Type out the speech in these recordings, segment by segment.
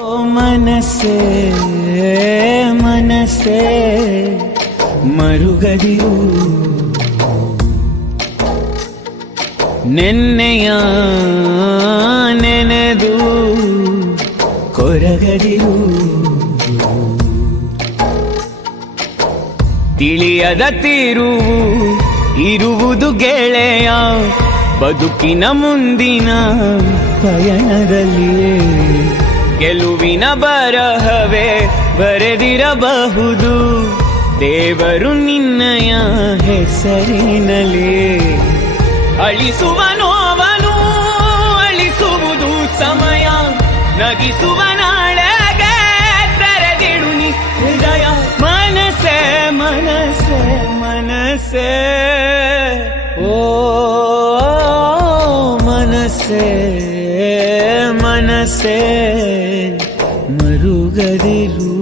ಮನಸ್ಸೇ ಮನಸ್ಸೇ ಮರುಗದಿರು ನೆನ್ನೆಯ ನೆನೆದು ಕೊರಗದಿರು ತಿಳಿಯದ ತಿರುವು ಇರುವುದು ಗೆಳೆಯ ಬದುಕಿನ ಮುಂದಿನ ಪಯಣದಲ್ಲಿ ಗೆಲುವಿನ ಬರಹವೇ ಬರೆದಿರಬಹುದು ದೇವರು ನಿನ್ನಯ ಹೆಸರಿನಲ್ಲಿ ಅಳಿಸುವ ನೋವನು ಅಳಿಸುವುದು ಸಮಯ ನಗಿಸುವ ನಾಳೆಗೆ ತೆರೆದಿಡು ನಿ ಹೃದಯ ಮನಸ್ಸೇ ಮನಸ್ಸೇ ಮನಸ್ಸೇ ಓ ಮನಸ್ಸೇ ಮನಸ್ಸೇ ಮರುಗದಿರು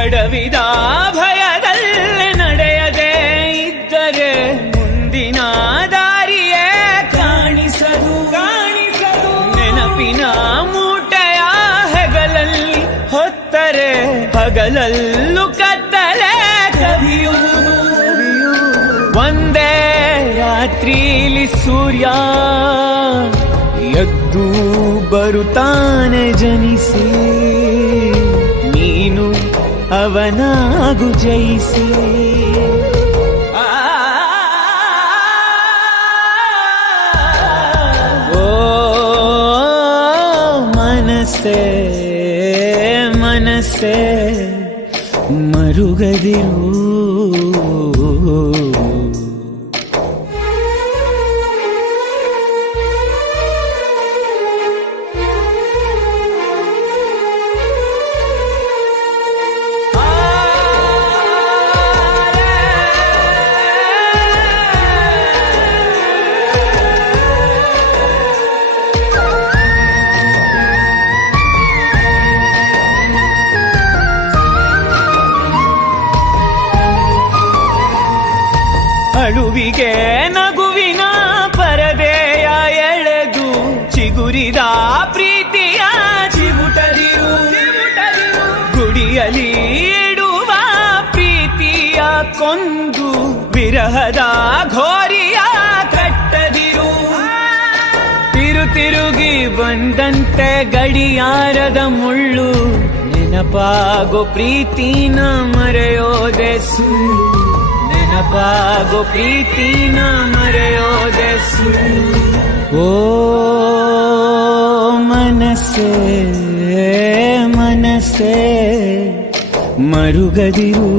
ಎಡವಿದ ಭಯದಲ್ಲೇ ನಡೆಯದೆ ಇದ್ದರೆ ಮುಂದಿನ ದಾರಿಯೇ ಕಾಣಿಸದು ನೆನಪಿನ ಮೂಟೆಯ ಹೆಗಲಲ್ಲಿ ಹೊತ್ತರೆ ಹಗಲಲ್ಲೂ ಕತ್ತಲೆ ಕವಿಯುವುದು ಒಂದೇ ರಾತ್ರಿಲಿ ಸೂರ್ಯ ಎದ್ದು ಬರುತ್ತಾನೆ ಜನಿಸಿ ನೀನು ಅವನಾಗು ಜಯಿಸಿ ಓ ಮನಸ್ಸೇ ಮನಸ್ಸೇ ಮರುಗದಿರು ಅಳುವಿಗೆ ನಗುವಿನ ಪರದೆಯ ಎಳೆದು ಚಿಗುರಿದ ಪ್ರೀತಿಯ ಚಿವುಟದಿರು ಗುಡಿಯಲ್ಲಿ ಇಡುವ ಪ್ರೀತಿಯ ಕೊಂದು ವಿರಹದ ಘೋರಿಯ ಕಟ್ಟದಿರು ತಿರುಗಿ ಬಂದಂತೆ ಗಡಿಯಾರದ ಮುಳ್ಳು ನೆನಪಾಗೋ ಪ್ರೀತಿನ ಮರೆಯೋದೆ ಸುಳ್ಳು ನೆನಪಾಗೋ ಪ್ರೀತಿನ ಮರೆಯೋದೆ ಸುಳ್ಳು ಓ ಮನಸ್ಸೇ ಮನಸ್ಸೇ ಮರುಗದಿರು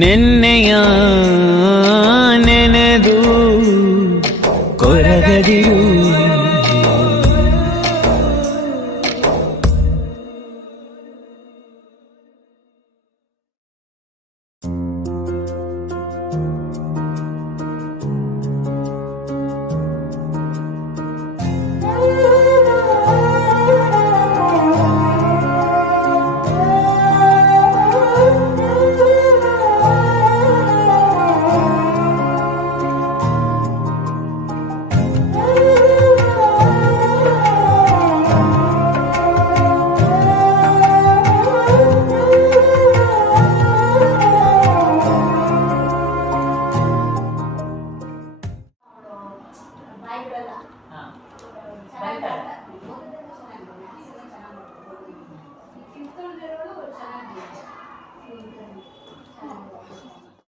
ನೆನ್ನೆಯ ನೆನೆದು ಕೊರ